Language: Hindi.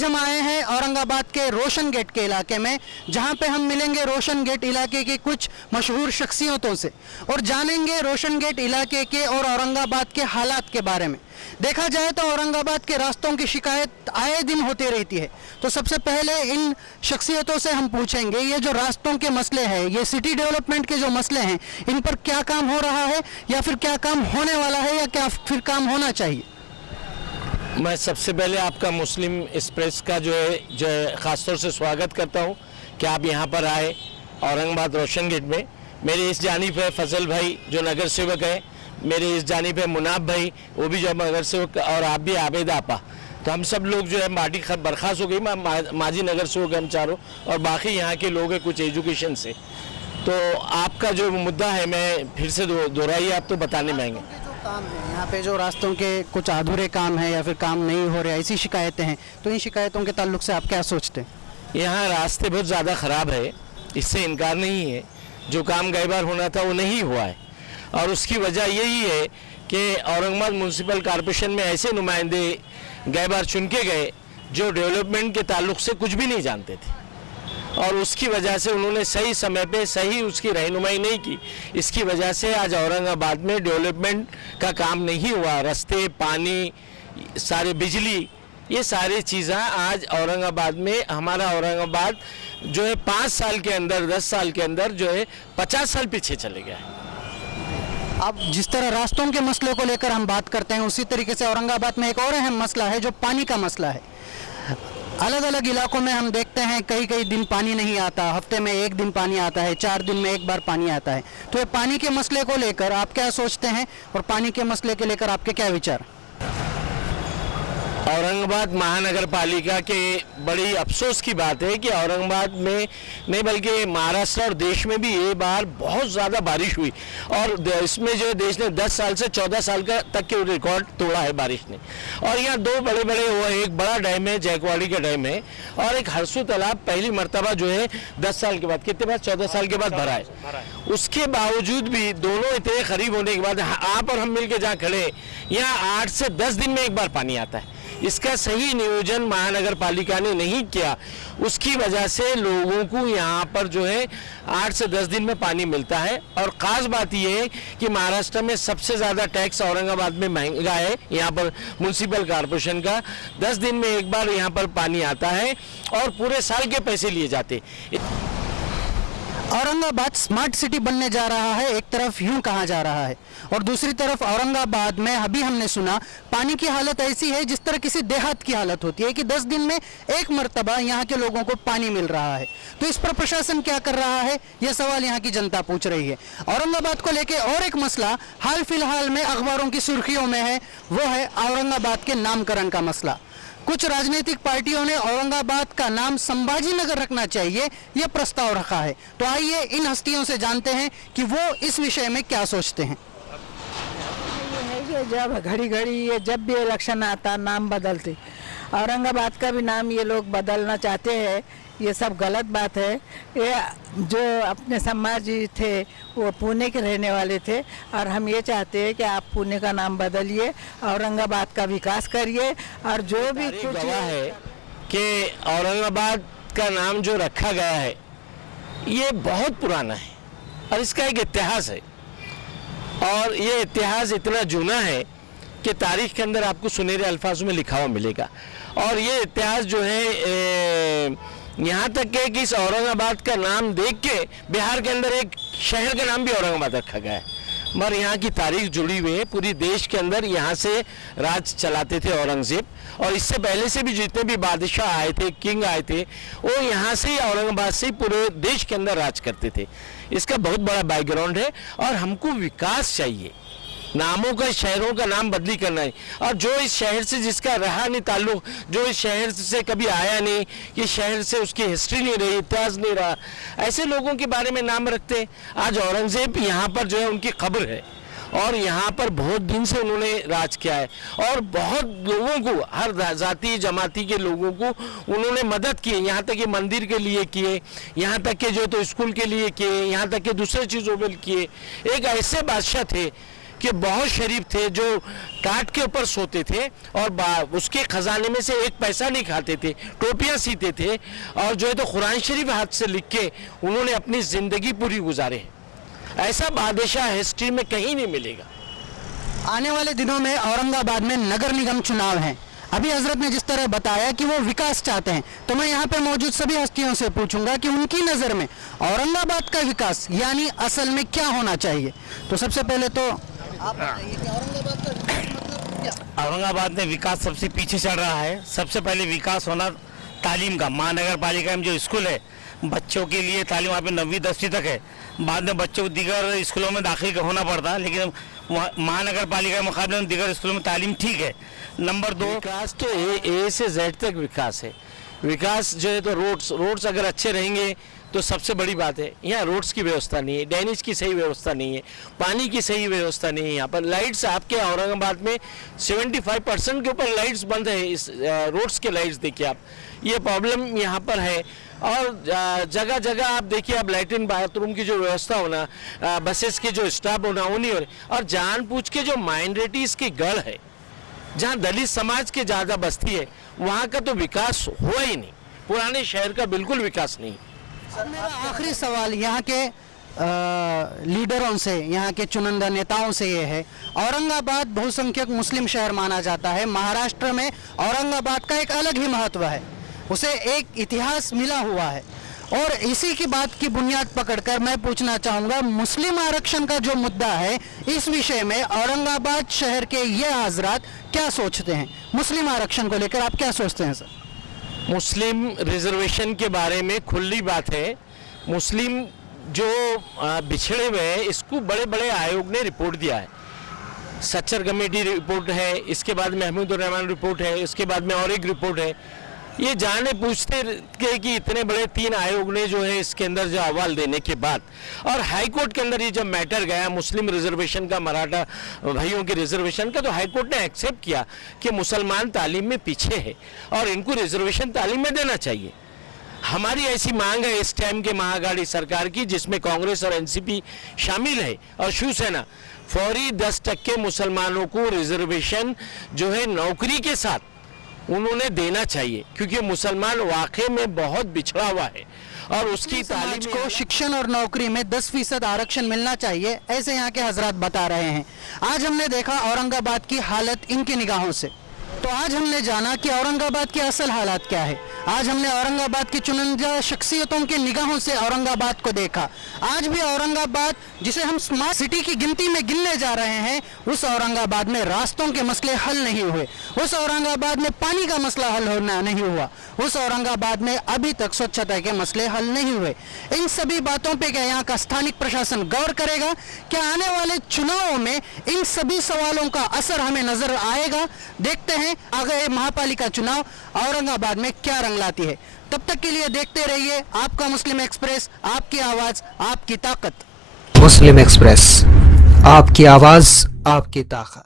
आज हम आए हैं औरंगाबाद के रोशन गेट के इलाके में, जहां पे हम मिलेंगे रोशन गेट इलाके के कुछ मशहूर शख्सियतों से और जानेंगे रोशन गेट इलाके के और औरंगाबाद के हालात के बारे में। देखा जाए तो औरंगाबाद के रास्तों की शिकायत आए दिन होती रहती है, तो सबसे पहले इन शख्सियतों से हम पूछेंगे ये जो रास्तों के मसले हैं, ये सिटी डेवलपमेंट के जो मसले हैं, इन पर क्या काम हो रहा है या फिर क्या काम होने वाला है या क्या फिर काम होना चाहिए। मैं सबसे पहले आपका मुस्लिम एक्सप्रेस का जो है ख़ासतौर से स्वागत करता हूं कि आप यहां पर आए औरंगाबाद रोशन गेट में। मेरे इस जानिब है फजल भाई जो नगर सेवक है, मेरे इस जानिब है मुनाब भाई वो भी जो नगर सेवक, और आप भी आबेद आपा। तो हम सब लोग जो है माटी बर्खास्त हो गई, माजी नगर सेवक हम चारों, और बाकी यहाँ के लोग हैं कुछ एजुकेशन से। तो आपका जो मुद्दा है मैं फिर से दोहराइए, आप तो बताने में आएंगे। काम है यहाँ पे जो रास्तों के कुछ अधूरे काम है या फिर काम नहीं हो रहे, ऐसी शिकायतें हैं, तो इन शिकायतों के ताल्लुक से आप क्या सोचते हैं? यहाँ रास्ते बहुत ज़्यादा ख़राब है, इससे इनकार नहीं है। जो काम गई बार होना था वो नहीं हुआ है, और उसकी वजह यही है कि औरंगाबाद म्यूनसिपल कॉरपोरेशन में ऐसे नुमाइंदे गई बार चुन के गए जो डेवलपमेंट के ताल्लुक से कुछ भी नहीं जानते थे, और उसकी वजह से उन्होंने सही समय पे सही उसकी रहनुमाई नहीं की। इसकी वजह से आज औरंगाबाद में डेवलपमेंट का काम नहीं हुआ। रास्ते, पानी, सारे बिजली, ये सारी चीज़ें आज औरंगाबाद में, हमारा औरंगाबाद जो है 5 साल के अंदर 10 साल के अंदर जो है 50 साल पीछे चले गया है। अब जिस तरह रास्तों के मसले को लेकर हम बात करते हैं, उसी तरीके से औरंगाबाद में एक और अहम मसला है जो पानी का मसला है। अलग अलग इलाकों में हम देखते हैं कई कई दिन पानी नहीं आता, हफ्ते में 1 दिन पानी आता है, 4 दिन में 1 बार पानी आता है। तो ये पानी के मसले को लेकर आप क्या सोचते हैं और पानी के मसले के लेकर आपके क्या विचार? औरंगाबाद महानगर पालिका के बड़ी अफसोस की बात है कि औरंगाबाद में नहीं बल्कि महाराष्ट्र और देश में भी ये बार बहुत ज़्यादा बारिश हुई, और इसमें जो देश ने 10 साल से 14 साल का तक के रिकॉर्ड तोड़ा है बारिश ने। और यहाँ 2 बड़े बड़े हुआ, एक बड़ा डैम है जयकवाड़ी का डैम है, और एक हरसू तालाब पहली मरतबा जो है 10 साल के बाद, कितने बाद 14 साल के बाद भरा है। उसके बावजूद भी दोनों इतने करीब होने के बाद आप और हम मिल के जहाँ खड़े, यहाँ 8 से 10 दिन में 1 बार पानी आता है। इसका सही नियोजन महानगर पालिका ने नहीं किया, उसकी वजह से लोगों को यहाँ पर जो है 8 से 10 दिन में पानी मिलता है। और ख़ास बात यह है कि महाराष्ट्र में सबसे ज़्यादा टैक्स औरंगाबाद में महंगा है, यहाँ पर म्यूनसिपल कॉरपोरेशन का 10 दिन में 1 बार यहाँ पर पानी आता है और पूरे साल के पैसे लिए जाते। औरंगाबाद स्मार्ट सिटी बनने जा रहा है, एक तरफ यूं कहा जा रहा है, और दूसरी तरफ औरंगाबाद में अभी हमने सुना पानी की हालत ऐसी है जिस तरह किसी देहात की हालत होती है कि 10 दिन में 1 मरतबा यहाँ के लोगों को पानी मिल रहा है। तो इस पर प्रशासन क्या कर रहा है, यह सवाल यहाँ की जनता पूछ रही है। औरंगाबाद को लेकर और एक मसला हाल फिलहाल में अखबारों की सुर्खियों में है, वो है औरंगाबाद के नामकरण का मसला। कुछ राजनीतिक पार्टियों ने औरंगाबाद का नाम संभाजी नगर रखना चाहिए, यह प्रस्ताव रखा है। तो आइए इन हस्तियों से जानते हैं कि वो इस विषय में क्या सोचते हैं। ये जब घड़ी घड़ी ये जब भी इलेक्शन आता नाम बदलते, औरंगाबाद का भी नाम ये लोग बदलना चाहते हैं, ये सब गलत बात है। ये जो अपने संभाजी थे वो पुणे के रहने वाले थे, और हम ये चाहते हैं कि आप पुणे का नाम बदलिए, औरंगाबाद का विकास करिए। और जो भी कुछ गवाह है कि औरंगाबाद का नाम जो रखा गया है ये बहुत पुराना है और इसका एक इतिहास है, और ये इतिहास इतना जूना है कि तारीख के अंदर आपको सुनहरे अल्फाजों में लिखा हुआ मिलेगा। और ये इतिहास जो है यहाँ तक है कि इस औरंगाबाद का नाम देख के बिहार के अंदर एक शहर का नाम भी औरंगाबाद रखा गया है, मगर यहाँ की तारीख जुड़ी हुई है। पूरी देश के अंदर यहाँ से राज चलाते थे औरंगजेब, और इससे पहले से भी जितने भी बादशाह आए थे, किंग आए थे, वो यहाँ से ही औरंगाबाद से ही पूरे देश के अंदर राज करते थे। इसका बहुत बड़ा बैकग्राउंड है, और हमको विकास चाहिए। नामों का, शहरों का नाम बदली करना है, और जो इस शहर से जिसका रहा नहीं ताल्लुक, जो इस शहर से कभी आया नहीं, ये शहर से उसकी हिस्ट्री नहीं रही, इतिहास नहीं रहा, ऐसे लोगों के बारे में नाम रखते। आज औरंगजेब यहाँ पर जो है उनकी खबर है, और यहाँ पर बहुत दिन से उन्होंने राज किया है, और बहुत लोगों को, हर जाति जमाती के लोगों को उन्होंने मदद की। यहाँ तक कि मंदिर के लिए किए, यहाँ तक कि जो तो स्कूल के लिए किए, यहाँ तक कि दूसरे चीज़ों पर किए। एक ऐसे बादशाह थे कि बहुत शरीफ थे जो टाट के ऊपर सोते थे और उसके खजाने में से एक पैसा नहीं खाते थे, टोपियां सीते थे और जो है तो कुरान शरीफ हाथ से लिख के उन्होंने अपनी ज़िंदगी पूरी गुजारे है। ऐसा बादशाह हिस्ट्री में कहीं नहीं मिलेगा। आने वाले दिनों में औरंगाबाद में नगर निगम चुनाव हैं। अभी हजरत ने जिस तरह बताया कि वो विकास चाहते हैं, तो मैं यहाँ पे मौजूद सभी हस्तियों से पूछूंगा कि उनकी नज़र में औरंगाबाद का विकास यानी असल में क्या होना चाहिए। तो सबसे पहले तो आप बताइए कि औरंगाबाद का विकास मतलब क्या? औरंगाबाद में विकास सबसे पीछे चल रहा है। सबसे पहले विकास होना तालीम का। महानगर पालिका में जो स्कूल है बच्चों के लिए तालीम वहाँ पे 9वीं 10वीं तक है। बाद में बच्चों को दीगर स्कूलों में दाखिल होना पड़ता है, लेकिन महानगर पालिका के मुकाबले में दीगर स्कूलों में तालीम ठीक है। नंबर 2, विकास तो ए से जेड तक विकास है। विकास जो है तो रोड्स अगर अच्छे रहेंगे तो सबसे बड़ी बात है। यहाँ रोड्स की व्यवस्था नहीं है, ड्रेनेज की सही व्यवस्था नहीं है, पानी की सही व्यवस्था नहीं है। यहाँ पर लाइट्स आपके औरंगाबाद में 75% के ऊपर लाइट्स बंद है। इस रोड्स के लाइट्स देखिए आप, ये प्रॉब्लम यहाँ पर है। और जगह जगह आप देखिए, आप लैट्रिन बाथरूम की जो व्यवस्था होना, बसेस के जो स्टाफ होना वो नहीं हो रहे। और जानबूझ के जो माइनॉरिटीज़ की गढ़ है, जहाँ दलित समाज के ज़्यादा बस्ती है, वहाँ का तो विकास हुआ ही नहीं। पुराने शहर का बिल्कुल विकास नहीं। सर, मेरा आखिरी सवाल यहाँ के लीडरों से, यहाँ के चुनिंदा नेताओं से ये है, औरंगाबाद बहुसंख्यक मुस्लिम शहर माना जाता है। महाराष्ट्र में औरंगाबाद का एक अलग ही महत्व है, उसे एक इतिहास मिला हुआ है। और इसी की बात की बुनियाद पकड़कर मैं पूछना चाहूँगा, मुस्लिम आरक्षण का जो मुद्दा है, इस विषय में औरंगाबाद शहर के ये हजरात क्या सोचते हैं? मुस्लिम आरक्षण को लेकर आप क्या सोचते हैं सर? मुस्लिम रिजर्वेशन के बारे में खुली बात है। मुस्लिम जो बिछड़े हुए हैं, इसको बड़े बड़े आयोग ने रिपोर्ट दिया है। सच्चर कमेटी रिपोर्ट है, इसके बाद महमूद उर रहमान रिपोर्ट है, इसके बाद में और एक रिपोर्ट है। ये जाने पूछते के कि इतने बड़े 3 आयोग ने जो है इसके अंदर जो अहवाल देने के बाद, और हाई कोर्ट के अंदर ये जब मैटर गया मुस्लिम रिजर्वेशन का, मराठा भाइयों के रिजर्वेशन का, तो हाई कोर्ट ने एक्सेप्ट किया कि मुसलमान तालीम में पीछे है और इनको रिजर्वेशन तालीम में देना चाहिए। हमारी ऐसी मांग है इस टाइम के महाअघाड़ी सरकार की, जिसमें कांग्रेस और एनसीपी शामिल है और शिवसेना, फौरी 10% मुसलमानों को रिजर्वेशन जो है नौकरी के साथ उन्होंने देना चाहिए, क्योंकि मुसलमान वाकई में बहुत बिछड़ा हुआ है और उसकी तालीम को शिक्षण और नौकरी में 10% आरक्षण मिलना चाहिए, ऐसे यहाँ के हजरात बता रहे हैं। आज हमने देखा औरंगाबाद की हालत इनकी निगाहों से, तो आज हमने जाना कि औरंगाबाद की असल हालात क्या है। आज हमने औरंगाबाद की चुनिंदा शख्सियतों की निगाहों से औरंगाबाद को देखा। आज भी औरंगाबाद, जिसे हम स्मार्ट सिटी की गिनती में गिनने जा रहे हैं, उस औरंगाबाद में रास्तों के मसले हल नहीं हुए, उस औरंगाबाद में पानी का मसला हल होना नहीं हुआ, उस औरंगाबाद में अभी तक स्वच्छता के मसले हल नहीं हुए। इन सभी बातों पर क्या यहाँ का स्थानिक प्रशासन गौर करेगा? क्या आने वाले चुनावों में इन सभी सवालों का असर हमें नजर आएगा? देखते हैं आगे महापालिका चुनाव औरंगाबाद में क्या रंग लाती है। तब तक के लिए देखते रहिए आपका मुस्लिम एक्सप्रेस, आपकी आवाज आपकी ताकत। मुस्लिम एक्सप्रेस, आपकी आवाज आपकी ताकत।